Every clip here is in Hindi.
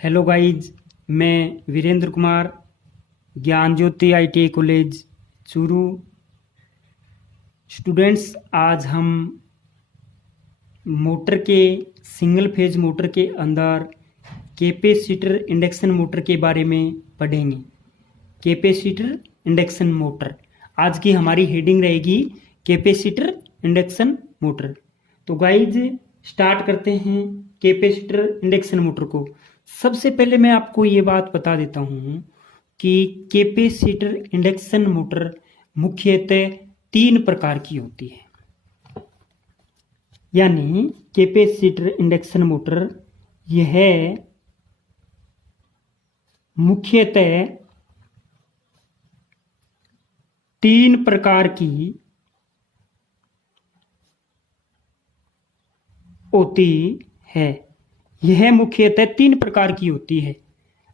हेलो गाइज, मैं वीरेंद्र कुमार, ज्ञान ज्योति आईटीआई कॉलेज चूरू। स्टूडेंट्स, आज हम मोटर के सिंगल फेज मोटर के अंदर कैपेसिटर इंडक्शन मोटर के बारे में पढ़ेंगे। कैपेसिटर इंडक्शन मोटर आज की हमारी हेडिंग रहेगी, कैपेसिटर इंडक्शन मोटर। तो गाइज स्टार्ट करते हैं कैपेसिटर इंडक्शन मोटर को। सबसे पहले मैं आपको ये बात बता देता हूं कि कैपेसिटर इंडक्शन मोटर मुख्यतः 3 प्रकार की होती है। यानी कैपेसिटर इंडक्शन मोटर यह मुख्यतः 3 प्रकार की होती है। यह मुख्यतः 3 प्रकार की होती है।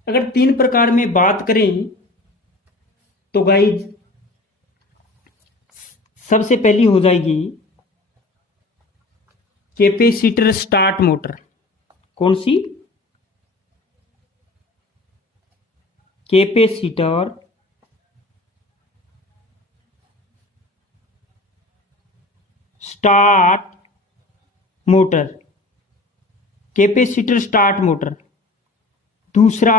अगर 3 प्रकार में बात करें तो गाइज सबसे पहली हो जाएगी कैपेसिटर स्टार्ट मोटर। कौन सी? Capacitor start motor, capacitor start motor. दूसरा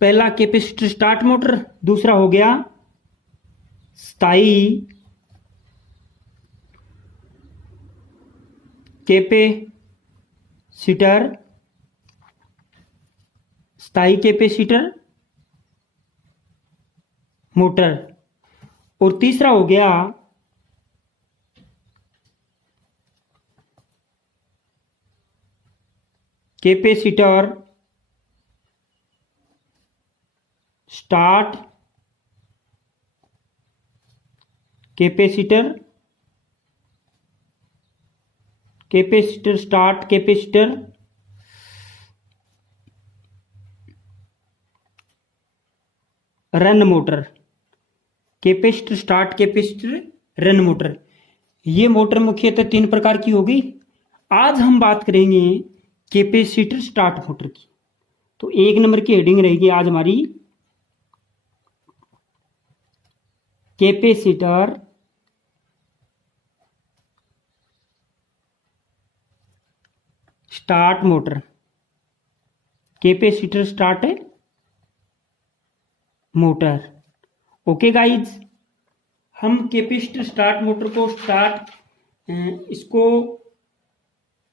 पहला कैपेसिटर स्टार्ट मोटर, दूसरा हो गया स्थायी कैपेसिटर मोटर। और तीसरा हो गया capacitor start capacitor run motor. Capacitor start capacitor run motor, ये मोटर मुख्यतः 3 प्रकार की होगी। आज हम बात करेंगे कैपेसिटर स्टार्ट मोटर की। तो 1 नंबर की हेडिंग रहेगी आज हमारी capacitor start motor. Capacitor start motor. Okay guys, हम कैपेसिटर स्टार्ट मोटर को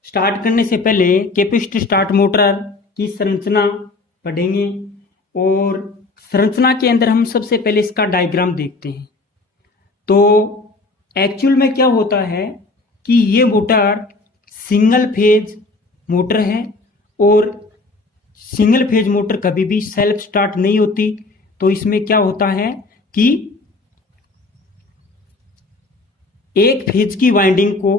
स्टार्ट करने से पहले कैपेसिटर स्टार्ट मोटर की संरचना पढ़ेंगे। और संरचना के अंदर हम सबसे पहले इसका डायग्राम देखते हैं। तो एक्चुअल में क्या होता है कि ये मोटर सिंगल फेज मोटर है और सिंगल फेज मोटर कभी भी सेल्फ स्टार्ट नहीं होती। तो इसमें क्या होता है कि एक फेज की वाइंडिंग को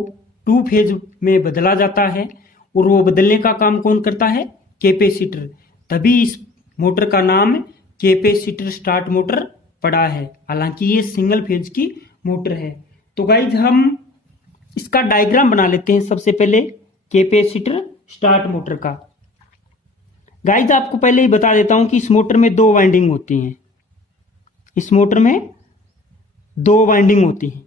2 फेज में बदला जाता है और वो बदलने का काम कौन करता है? कैपेसिटर। तभी इस मोटर का नाम कैपेसिटर स्टार्ट मोटर पड़ा है, हालांकि ये सिंगल फेज की मोटर है। तो गाइज हम इसका डायग्राम बना लेते हैं सबसे पहले कैपेसिटर स्टार्ट मोटर का। गाइज आपको पहले ही बता देता हूं कि इस मोटर में 2 वाइंडिंग होती हैं। इस मोटर में 2 वाइंडिंग होती हैं।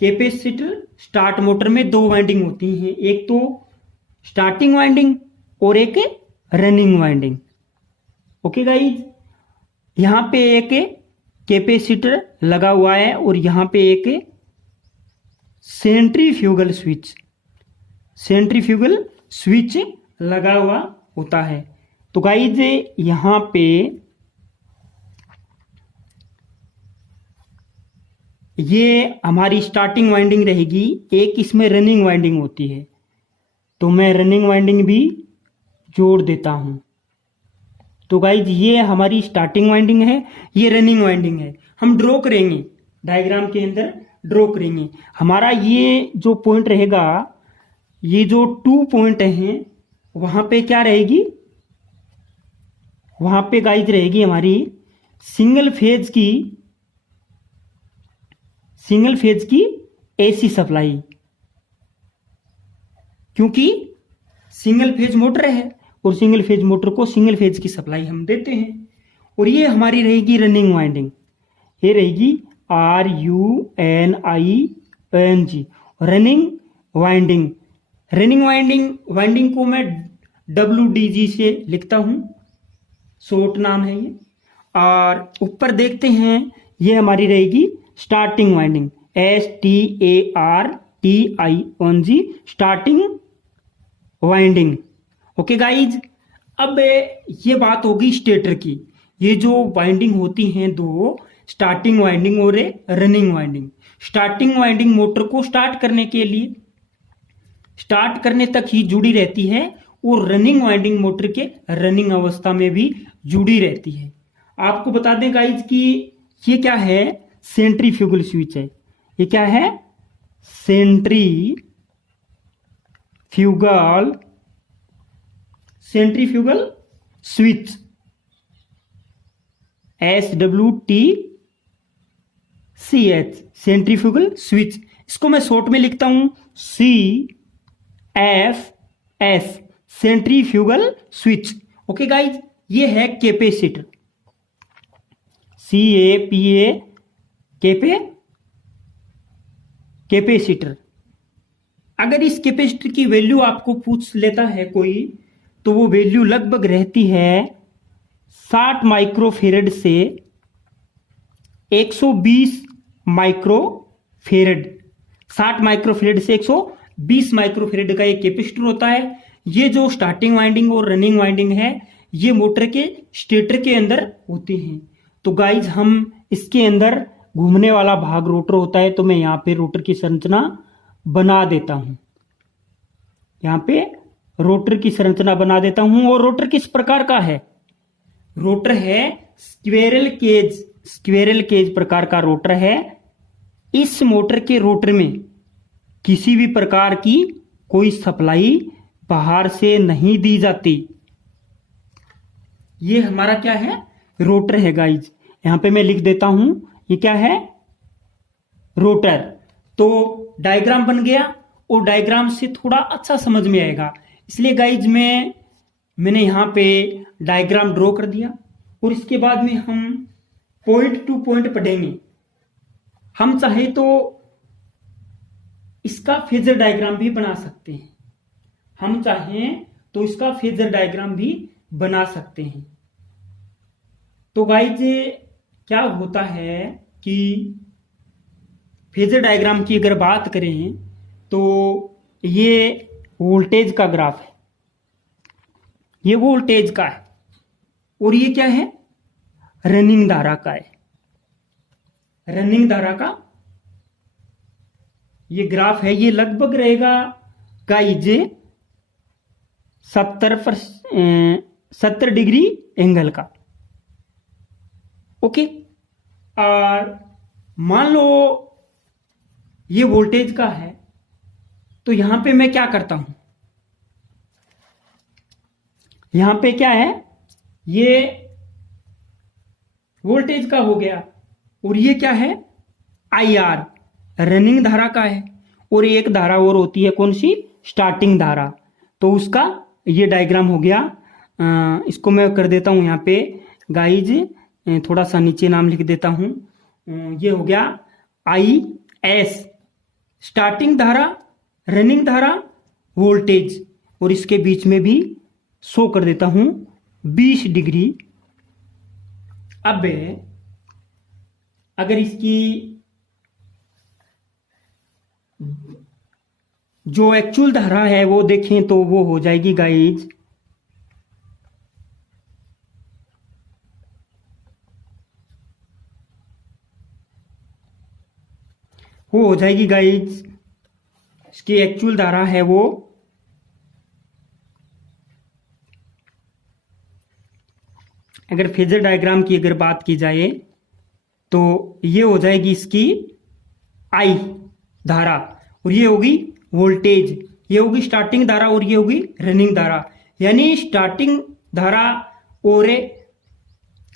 कैपेसिटर स्टार्ट मोटर में 2 वाइंडिंग होती हैं, एक तो स्टार्टिंग वाइंडिंग और एक रनिंग वाइंडिंग। ओके गाइज, यहां पे एक कैपेसिटर लगा हुआ है और यहां पे एक सेंट्रीफ्यूगल स्विच लगा हुआ होता है। तो गाइज यहां पे ये हमारी स्टार्टिंग वाइंडिंग रहेगी, एक इसमें रनिंग वाइंडिंग होती है। तो मैं रनिंग वाइंडिंग भी जोड़ देता हूं। तो गाइज ये हमारी स्टार्टिंग वाइंडिंग है, ये रनिंग वाइंडिंग है। हम ड्रॉ करेंगे, डायग्राम के अंदर ड्रॉ करेंगे। हमारा ये जो पॉइंट रहेगा, ये जो 2 पॉइंट हैं, वहां पे क्या रहेगी? वहां पे गाइज रहेगी हमारी सिंगल फेज की एसी सप्लाई। क्योंकि सिंगल फेज मोटर है और सिंगल फेज मोटर को सिंगल फेज की सप्लाई हम देते हैं। और ये हमारी रहेगी रनिंग वाइंडिंग, ये रहेगी RUNING, running winding. Running winding को मैं WDG से लिखता हूं, शॉर्ट नाम है ये। और ऊपर देखते हैं ये हमारी रहेगी starting winding, STARTING, starting winding. Okay guys, अब ये बात होगी स्टेटर की। ये जो वाइंडिंग होती हैं दो, स्टार्टिंग वाइंडिंग और running winding. Starting winding motor को स्टार्ट करने के लिए, स्टार्ट करने तक ही जुड़ी रहती है और रनिंग वाइंडिंग मोटर के रनिंग अवस्था में भी जुड़ी रहती है। आपको बता दें गाइज कि ये क्या है, सेंट्रीफ्यूगल स्विच है। ये क्या है, centrifugal switch, SWTCH, centrifugal switch. इसको मैं शॉर्ट में लिखता हूं CFS, centrifugal switch. Okay guys, ये है कैपेसिटर, CAPA, कैपेसिटर। अगर इस कैपेसिटर की वैल्यू आपको पूछ लेता है कोई, तो वो वैल्यू लगभग रहती है 60 माइक्रोफेरेड से 120 माइक्रोफेरेड। 60 माइक्रोफेरेड से 120 माइक्रोफेरेड का एक कैपेसिटर होता है। ये जो स्टार्टिंग वाइंडिंग और रनिंग वाइंडिंग है, ये मोटर के स्टेटर के अंदर होती हैं। तो गाइज, हम इसके अंदर घूमने वाला भाग रोटर होता है, तो मैं यहाँ पे रोटर की संरचना बना देता हूं। यहाँ पे रोटर की संरचना बना देता हूं। और रोटर किस प्रकार का है, रोटर है स्क्वेरल केज प्रकार का रोटर है। इस मोटर के रोटर में किसी भी प्रकार की कोई सप्लाई बाहर से नहीं दी जाती। ये हमारा क्या है, रोटर है गाइज। यहां पे मैं लिख देता हूं, ये क्या है, रोटर। तो डायग्राम बन गया और डायग्राम से थोड़ा अच्छा समझ में आएगा, इसलिए गाइज मैंने यहां पे डायग्राम ड्रॉ कर दिया। और इसके बाद में हम पॉइंट टू पॉइंट पढ़ेंगे। हम चाहे तो इसका फेजर डायग्राम भी बना सकते हैं, हम चाहें तो इसका फेजर डायग्राम भी बना सकते हैं। तो गाइज, क्या होता है कि फेजर डायग्राम की अगर बात करें तो ये वोल्टेज का ग्राफ है, ये वोल्टेज का है। और ये क्या है, रनिंग धारा का है। रनिंग धारा का ये ग्राफ है। ये लगभग रहेगा गाइज 70 डिग्री एंगल का। ओके, और मान लो ये वोल्टेज का है, तो यहां पे मैं क्या करता हूं, यहां पे क्या है, ये वोल्टेज का हो गया। और ये क्या है, IR, रनिंग धारा का है। और एक धारा और होती है, कौन सी, स्टार्टिंग धारा। तो उसका ये डायग्राम हो गया। इसको मैं कर देता हूं यहाँ पे गाइज, थोड़ा सा नीचे नाम लिख देता हूं। ये हो गया IS, स्टार्टिंग धारा, रनिंग धारा, वोल्टेज। और इसके बीच में भी शो कर देता हूं 20 डिग्री। अब अगर इसकी जो एक्चुअल धारा है वो देखें तो वो हो जाएगी गाइज, वो हो जाएगी गाइज, इसकी एक्चुअल धारा है वो अगर फेजर डायग्राम की अगर बात की जाए तो ये हो जाएगी इसकी I धारा, और ये होगी वोल्टेज, ये होगी स्टार्टिंग धारा और ये होगी रनिंग धारा। यानी स्टार्टिंग धारा और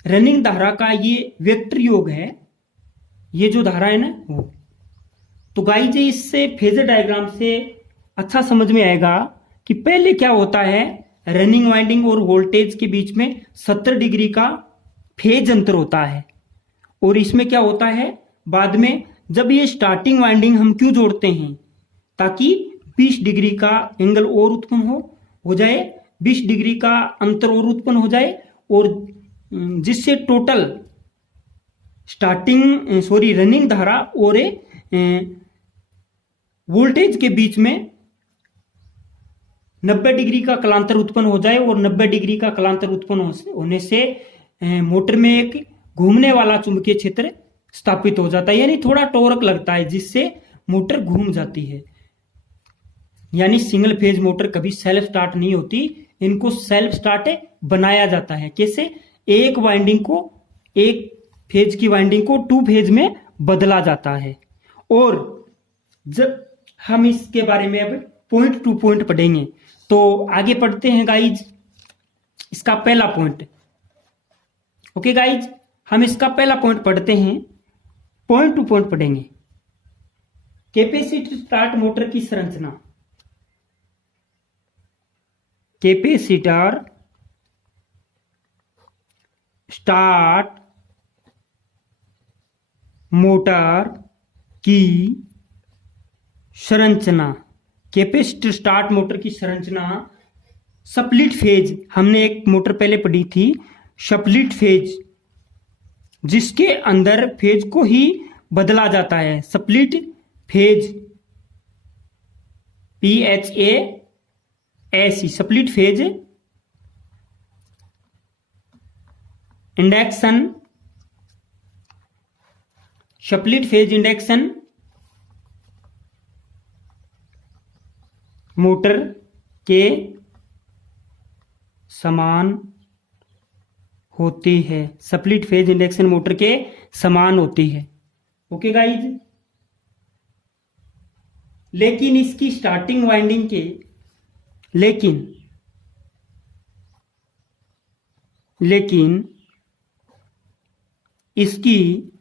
रनिंग धारा का ये वेक्टर योग है, ये जो धारा है ना वो। तो गाइज, इससे फेजर डायग्राम से अच्छा समझ में आएगा कि पहले क्या होता है, रनिंग वाइंडिंग और वोल्टेज के बीच में 70 डिग्री का फेज अंतर होता है। और इसमें क्या होता है, बाद में जब ये स्टार्टिंग वाइंडिंग हम क्यों जोड़ते हैं, ताकि 20 डिग्री का एंगल और उत्पन्न हो जाए, 20 डिग्री का अंतर और उत्पन्न हो जाए, और जिससे टोटल रनिंग धारा और वोल्टेज के बीच में 90 डिग्री का कलांतर उत्पन्न हो जाए। और 90 डिग्री का कलांतर उत्पन्न होने से मोटर में एक घूमने वाला चुंबकीय क्षेत्र स्थापित हो जाता है, यानी थोड़ा टॉर्क लगता है, जिससे मोटर घूम जाती है। यानी सिंगल फेज मोटर कभी सेल्फ स्टार्ट नहीं होती, इनको सेल्फ स्टार्ट बनाया जाता है। कैसे, एक वाइंडिंग को, एक फेज की वाइंडिंग को 2 फेज में बदला जाता है। और जब हम इसके बारे में अब पॉइंट टू पॉइंट पढ़ेंगे, तो आगे पढ़ते हैं गाइज। इसका पहला पॉइंट, ओके गाइज, हम इसका पहला पॉइंट पढ़ते हैं, पॉइंट टू पॉइंट पढ़ेंगे। कैपेसिटर स्टार्ट मोटर की संरचना। कैपेसिटर स्टार्ट मोटर की संरचना। कैपेसिटर स्टार्ट मोटर की संरचना स्प्लिट फेज, हमने एक मोटर पहले पढ़ी थी स्प्लिट फेज, जिसके अंदर फेज को ही बदला जाता है। Split phase, PHASE, split phase induction, split phase induction motor के समान होती है। स्प्लिट फेज इंडक्शन मोटर के समान होती है। ओके गाइज, लेकिन इसकी स्टार्टिंग वाइंडिंग के लेकिन इसकी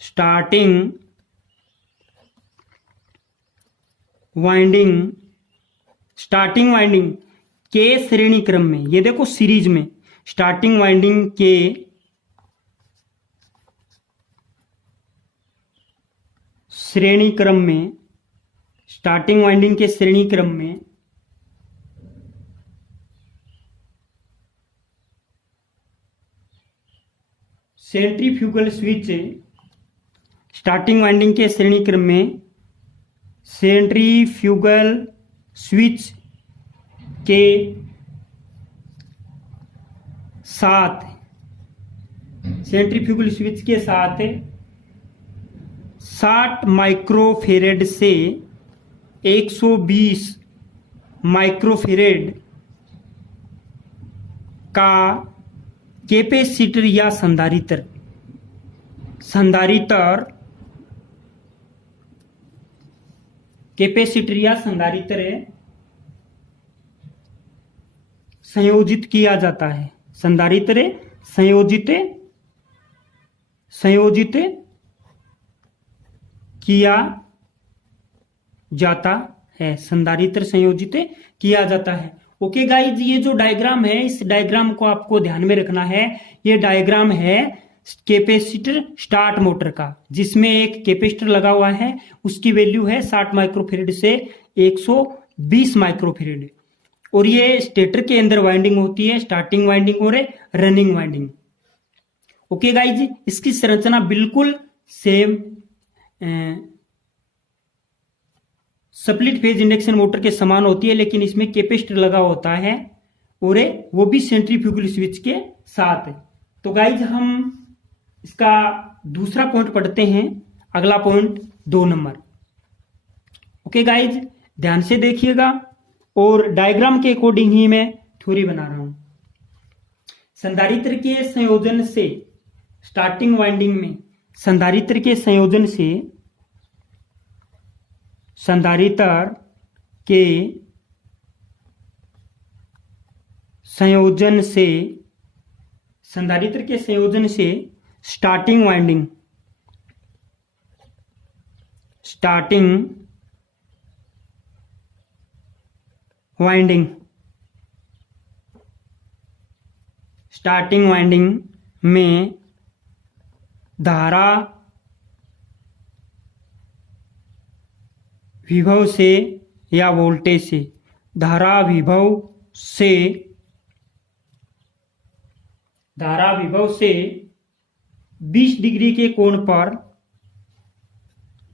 स्टार्टिंग वाइंडिंग के श्रेणी क्रम में, ये देखो सीरीज में, स्टार्टिंग वाइंडिंग के श्रेणी क्रम में, स्टार्टिंग वाइंडिंग के श्रेणी क्रम में सेंट्रीफ्यूगल स्विच, स्टार्टिंग वाइंडिंग के श्रेणी क्रम में सेंट्रीफ्यूगल स्विच के साथ, सेंट्रीफ्यूगल स्विच के साथ 60 माइक्रोफेरेड से 120 माइक्रोफेरेड का कैपेसिटर या संधारित्र कैपेसिटर या संधारित्र संयोजित किया जाता है। संधारित्र संयोजित किया जाता है। संधारित्र संयोजित किया जाता है। ओके गाइज, ये जो डायग्राम है, इस डायग्राम को आपको ध्यान में रखना है। ये डायग्राम है कैपेसिटर स्टार्ट मोटर का, जिसमें एक कैपेसिटर लगा हुआ है, उसकी वैल्यू है 60 माइक्रोफेरेड से 120 माइक्रोफेरेड। और ये स्टेटर के अंदर वाइंडिंग होती है, स्टार्टिंग वाइंडिंग और रनिंग वाइंडिंग। ओके गाइज, इसकी संरचना बिल्कुल same split phase induction motor के समान होती है, लेकिन इसमें कैपेसिटर लगा होता है, और वो भी सेंट्रीफ्यूगल स्विच के साथ। तो गाइज, हम इसका दूसरा पॉइंट पढ़ते हैं। अगला पॉइंट 2 नंबर। ओके गाइज, ध्यान से देखिएगा, और डायग्राम के अकॉर्डिंग ही मैं थ्योरी बना रहा हूं। संधारित्र के संयोजन से, स्टार्टिंग वाइंडिंग में संधारित्र के संयोजन से, संधारित्र के संयोजन से स्टार्टिंग वाइंडिंग, स्टार्टिंग वाइंडिंग में धारा विभव से या वोल्टेज से, धारा विभव से 20 डिग्री के कोण पर,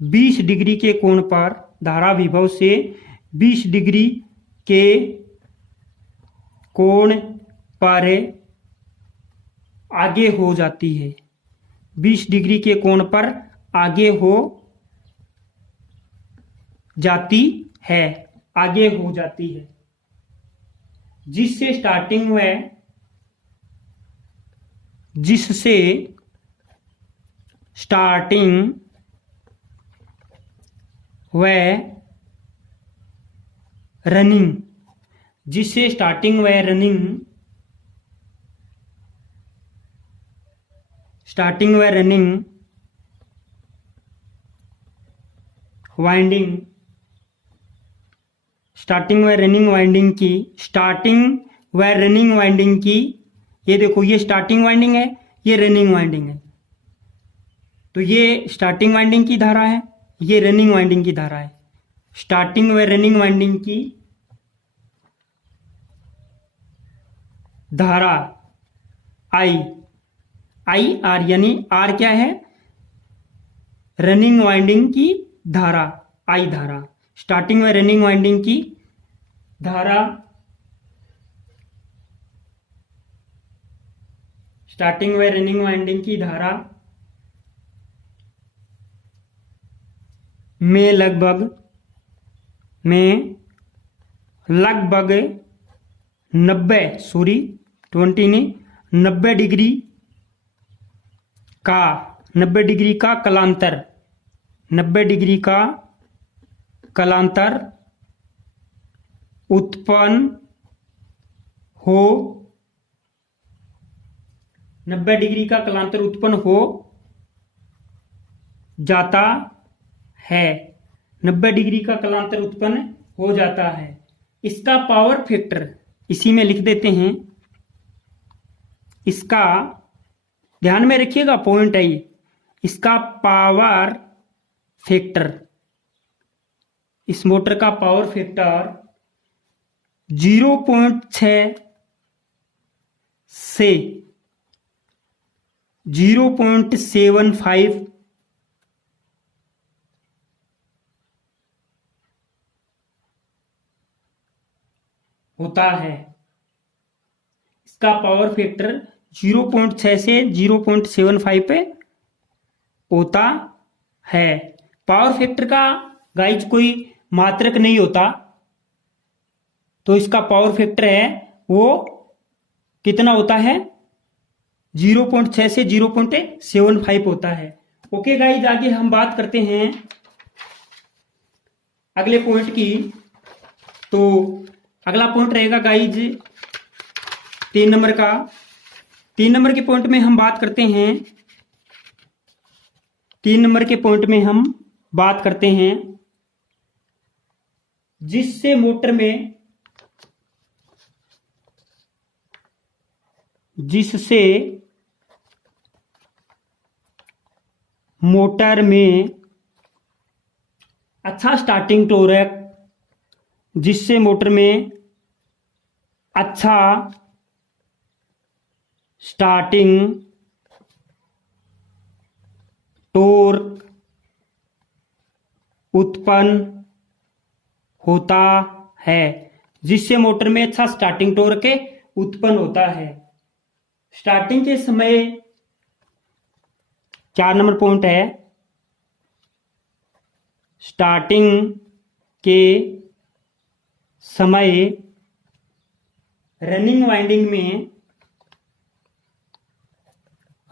20 डिग्री के कोण पर, धारा विभव से 20 डिग्री के कोण पर आगे हो जाती है, 20 डिग्री के कोण पर आगे हो जाती है, आगे हो जाती है, जिससे स्टार्टिंग व रनिंग, जिससे स्टार्टिंग व रनिंग वाइंडिंग, स्टार्टिंग व रनिंग वाइंडिंग की, ये देखो ये स्टार्टिंग वाइंडिंग है, ये रनिंग वाइंडिंग है, तो ये स्टार्टिंग वाइंडिंग की धारा है, ये रनिंग वाइंडिंग की धारा है। स्टार्टिंग व रनिंग वाइंडिंग की धारा आई आर, यानी आर क्या है, रनिंग वाइंडिंग की धारा, आई धारा, स्टार्टिंग व रनिंग वाइंडिंग की धारा, स्टार्टिंग व रनिंग वाइंडिंग की धारा में लगभग 90 डिग्री का कलांतर, 90 डिग्री का कलांतर उत्पन्न हो, 90 डिग्री का कलांतर उत्पन्न हो जाता है, 90 डिग्री का कलांतर उत्पन्न हो जाता है। इसका पावर फैक्टर इसी में लिख देते हैं, इसका ध्यान में रखिएगा, पॉइंट है ये, इसका पावर फैक्टर, इस मोटर का पावर फैक्टर 0.6 से 0.75 होता है। इसका पावर फैक्टर 0.6 से 0.75 पे होता है। पावर फैक्टर का गाइज कोई मात्रक नहीं होता, तो इसका पावर फैक्टर है वो कितना होता है, 0.6 से 0.75 होता है। ओके गाइज, आगे हम बात करते हैं अगले पॉइंट की। तो अगला पॉइंट रहेगा गाइज 3 नंबर का। 3 नंबर के पॉइंट में हम बात करते हैं, 3 नंबर के पॉइंट में हम बात करते हैं जिससे मोटर में, जिससे मोटर में अच्छा स्टार्टिंग टॉर्क, जिससे मोटर में अच्छा स्टार्टिंग टॉर्क उत्पन्न होता है, जिससे मोटर में अच्छा स्टार्टिंग टॉर्क उत्पन्न होता है। स्टार्टिंग के समय 4 नंबर पॉइंट है, स्टार्टिंग के समय रनिंग वाइंडिंग में,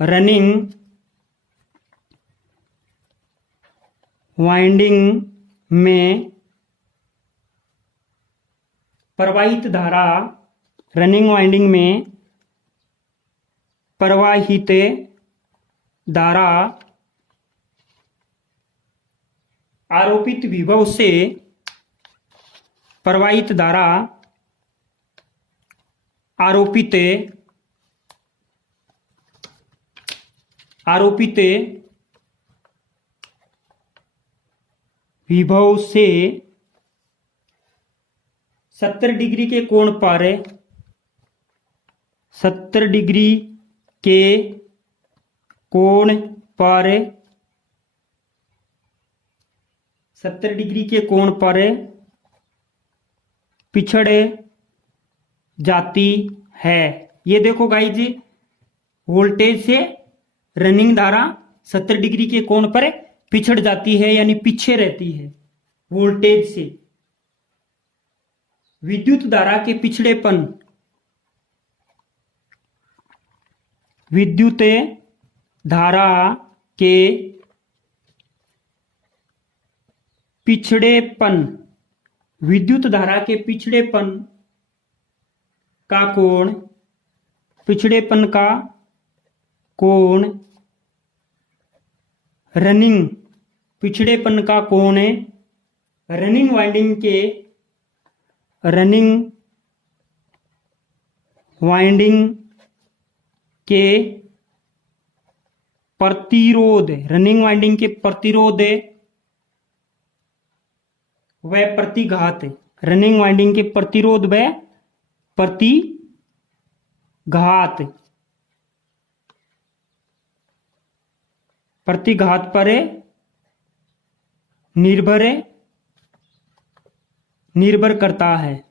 रनिंग वाइंडिंग में प्रवाहित धारा, रनिंग वाइंडिंग में प्रवाहित धारा आरोपित विभव से, प्रवाहित धारा आरोपित आरोपित विभव से 70 डिग्री के कोण पर 70 डिग्री के कोण पर 70 डिग्री के कोण पर पिछड़ जाती है। ये देखो गाइज, वोल्टेज से रनिंग धारा 70 डिग्री के कोण पर पिछड़ जाती है, यानी पीछे रहती है वोल्टेज से। विद्युत धारा के पिछड़ेपन, विद्युत धारा के पिछड़ेपन, विद्युत धारा के पिछड़ेपन का कोण, पिछड़ेपन का कोण रनिंग, पिछड़ेपन का कोण रनिंग वाइंडिंग के, रनिंग वाइंडिंग के प्रतिरोध, रनिंग वाइंडिंग के प्रतिरोध व प्रतिघात, रनिंग वाइंडिंग के प्रतिरोध व प्रतिघात, प्रतिघात पर निर्भर करता है।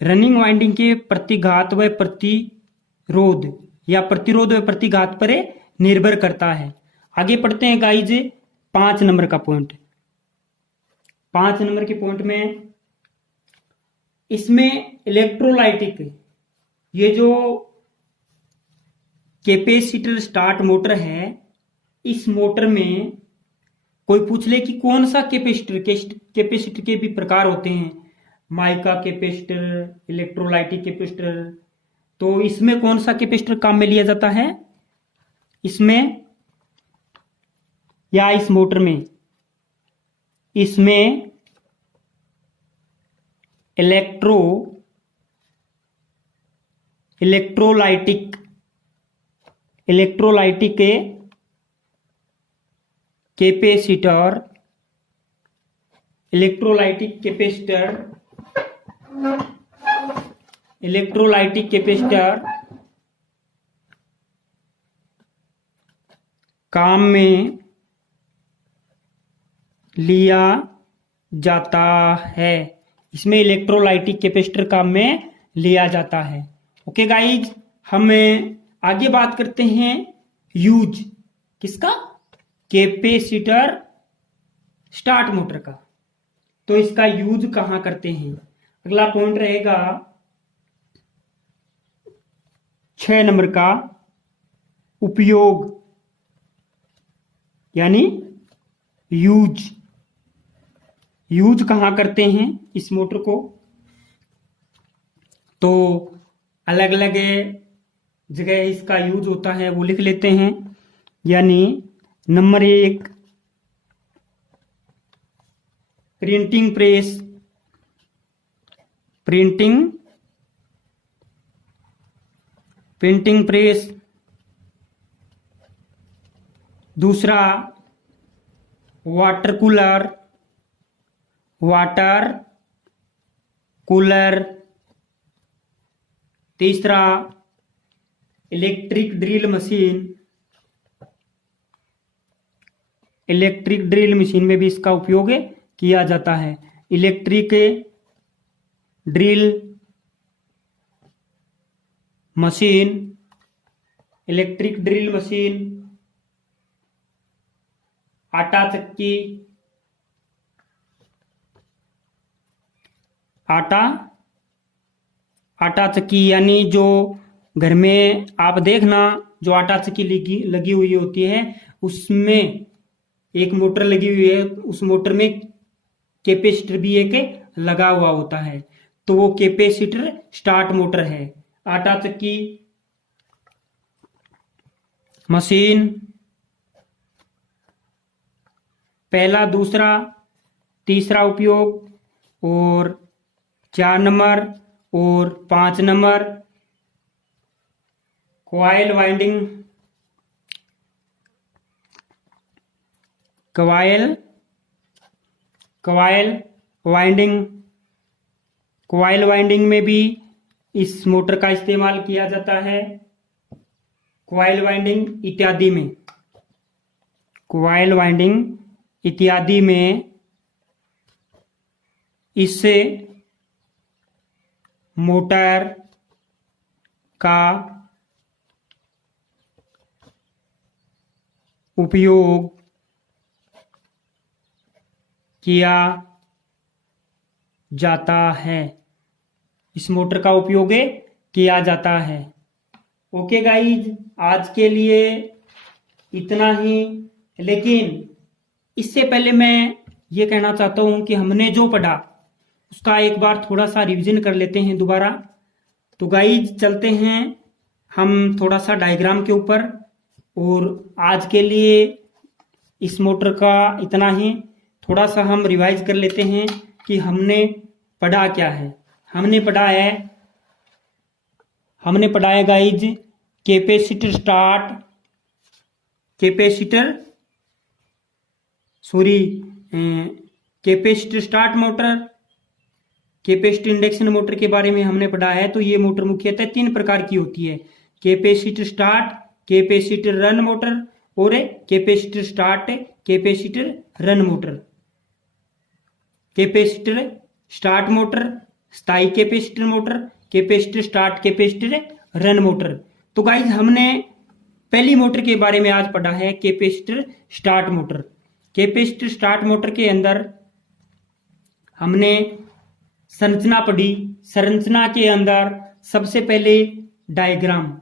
रनिंग वाइंडिंग के प्रतिघात व प्रतिरोध या प्रतिरोध व प्रतिघात पर निर्भर करता है। आगे पढ़ते हैं गाइज 5 नंबर का पॉइंट। 5 नंबर के पॉइंट में इसमें इलेक्ट्रोलाइटिक, ये जो कैपेसिटर स्टार्ट मोटर है, इस मोटर में कोई पूछ ले कि कौन सा कैपेसिटर, कैपेसिटर के भी प्रकार होते हैं, माइका कैपेसिटर, इलेक्ट्रोलाइटिक कैपेसिटर, तो इसमें कौन सा कैपेसिटर काम में लिया जाता है, इसमें या इस मोटर में? इसमें इलेक्ट्रोलाइटिक कैपेसिटर, इलेक्ट्रोलाइटिक कैपेसिटर काम में लिया जाता है। इसमें इलेक्ट्रोलाइटिक कैपेसिटर काम में लिया जाता है। ओके गाइज, हम आगे बात करते हैं यूज किसका, कैपेसिटर स्टार्ट मोटर का। तो इसका यूज कहां करते हैं, अगला पॉइंट रहेगा 6 नंबर का, उपयोग यानी यूज कहां करते हैं इस मोटर को। तो अलग अलग जगह इसका यूज होता है, वो लिख लेते हैं। यानी number 1 printing press, printing press. दूसरा वाटर कूलर। तीसरा electric drill machine, electric drill machine में भी इसका उपयोग किया जाता है। Electric drill machine, electric drill machine, आटा चक्की, आटा चक्की यानी जो घर में आप देखना जो आटा चक्की लगी हुई होती है, उसमें एक मोटर लगी हुई है, उस मोटर में कैपेसिटर भी एक लगा हुआ होता है, तो वो कैपेसिटर स्टार्ट मोटर है। आटा चक्की मशीन पहला, दूसरा, तीसरा उपयोग। और 4 नंबर और 5 number coil winding, coil winding में भी इस मोटर का इस्तेमाल किया जाता है। कॉइल वाइंडिंग इत्यादि में इससे मोटर का उपयोग किया जाता है। इस मोटर का उपयोग किया जाता है। ओके गाइज, आज के लिए इतना ही। लेकिन इससे पहले मैं ये कहना चाहता हूं कि हमने जो पढ़ा उसका एक बार थोड़ा सा रिवीजन कर लेते हैं दोबारा। तो गाइज चलते हैं हम थोड़ा सा डायग्राम के ऊपर। और आज के लिए इस मोटर का इतना ही। थोड़ा सा हम रिवाइज कर लेते हैं कि हमने पढ़ा क्या है। हमने पढ़ा है guys capacitor start motor, capacitor induction motor के बारे में हमने पढ़ा है। तो ये मोटर मुख्यतः 3 प्रकार की होती है, capacitor start, capacitor run motor और capacitor start capacitor run motor. Capacitor start motor, स्थायी capacitor motor, capacitor start capacitor run motor. तो गाइज हमने पहली मोटर के बारे में आज पढ़ा है, capacitor start motor. Capacitor start motor के अंदर हमने संरचना पढ़ी। संरचना के अंदर सबसे पहले डायग्राम,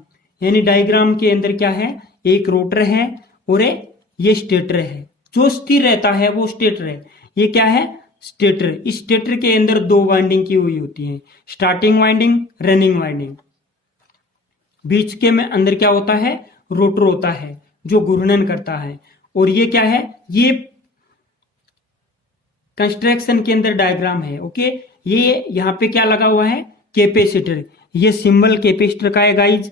यानी डायग्राम के अंदर क्या है, एक रोटर है और ये स्टेटर है। जो स्थिर रहता है वो स्टेटर है। ये क्या है, स्टेटर। इस स्टेटर के अंदर 2 वाइंडिंग की हुई होती है, स्टार्टिंग वाइंडिंग, रनिंग वाइंडिंग। बीच के में अंदर क्या होता है, रोटर होता है जो घूर्णन करता है। और ये क्या है, ये कंस्ट्रक्शन के अंदर डायग्राम है। ओके, ये यहां पे क्या लगा हुआ है, कैपेसिटर। ये सिंबल कैपेसिटर का है गाइज,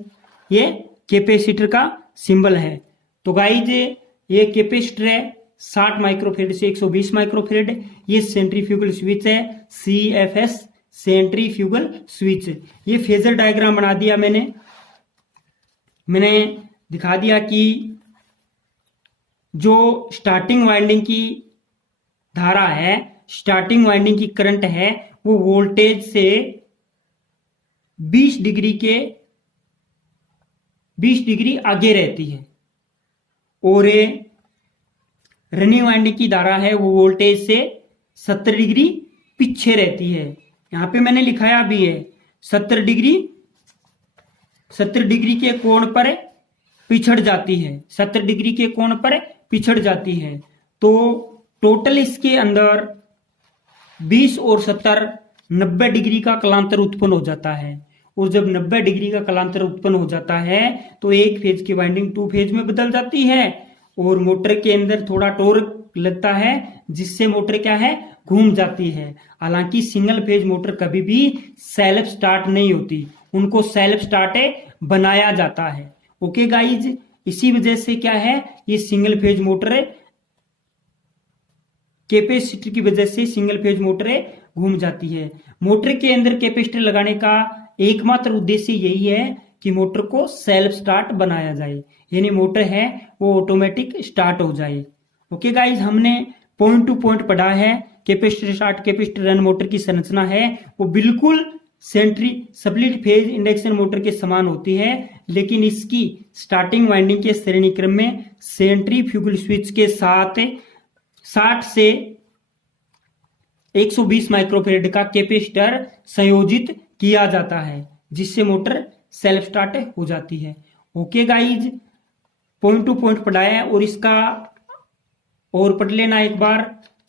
ये कैपेसिटर का सिंबल है। तो गाइज ये कैपेसिटर है 60 माइक्रोफेरेड से 120 माइक्रोफेरेड। ये सेंट्रीफ्यूगल स्विच है, CFS सेंट्रीफ्यूगल स्विच। ये फेजर डायग्राम बना दिया मैंने दिखा दिया कि जो स्टार्टिंग वाइंडिंग की धारा है, स्टार्टिंग वाइंडिंग की करंट है, वो वोल्टेज से 20 डिग्री आगे रहती है। और रनिंग वाइंडिंग की धारा है, वो वोल्टेज से 70 डिग्री पीछे रहती है। यहां पे मैंने लिखाया भी है 70 डिग्री के कोण पर पिछड़ जाती है, 70 डिग्री के कोण पर पिछड़ जाती है। तो टोटल इसके अंदर 20 और 70 90 डिग्री का कलांतर उत्पन्न हो जाता है। और जब 90 डिग्री का कलांतर उत्पन्न हो जाता है तो एक फेज की वाइंडिंग 2 फेज में बदल जाती है और मोटर के अंदर थोड़ा टॉर्क लगता है, जिससे मोटर क्या है, घूम जाती है। हालांकि सिंगल फेज मोटर कभी भी सेल्फ स्टार्ट नहीं होती, उनको सेल्फ स्टार्ट बनाया जाता है। ओके गाइज, इसी वजह से क्या है, ये सिंगल फेज मोटर कैपेसिटर की वजह से सिंगल फेज मोटर घूम जाती है। मोटर के अंदर कैपेसिटर लगाने का एकमात्र उद्देश्य यही है कि मोटर को सेल्फ स्टार्ट बनाया जाए, यानी मोटर है वो ऑटोमेटिक स्टार्ट हो जाए। ओके गाइज, हमने पॉइंट टू पॉइंट पढ़ा है। Capacitor start capacitor run motor की संरचना है वो बिल्कुल स्प्लिट फेज इंडक्शन मोटर के समान होती है, लेकिन इसकी स्टार्टिंग वाइंडिंग के श्रेणी क्रम में सेंट्रीफ्यूगल स्विच के साथ 60 से 120 माइक्रोफेरेड का कैपेसिटर संयोजित किया जाता है, जिससे मोटर सेल्फ स्टार्ट हो जाती है। Okay guys, point two point पढ़ाया है और इसका और पढ़ लेना एक बार।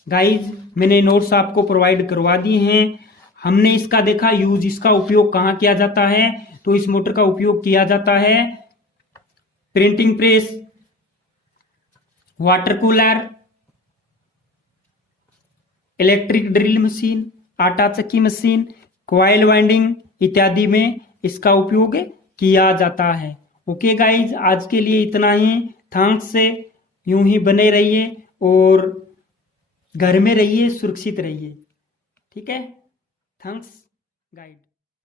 गाइज मैंने नोट्स आपको प्रोवाइड करवा दिए हैं। हमने इसका देखा यूज, इसका उपयोग कहाँ किया जाता है। तो इस मोटर का उपयोग किया जाता है printing press, water cooler, electric drill machine, आटा चक्की मशीन, कॉइल वाइंडिंग इत्यादि में इसका उपयोग किया जाता है। ओके गाइज, आज के लिए इतना ही। थैंक्स से यूं ही बने रहिए और घर में रहिए, सुरक्षित रहिए। ठीक है, थैंक्स गाइड।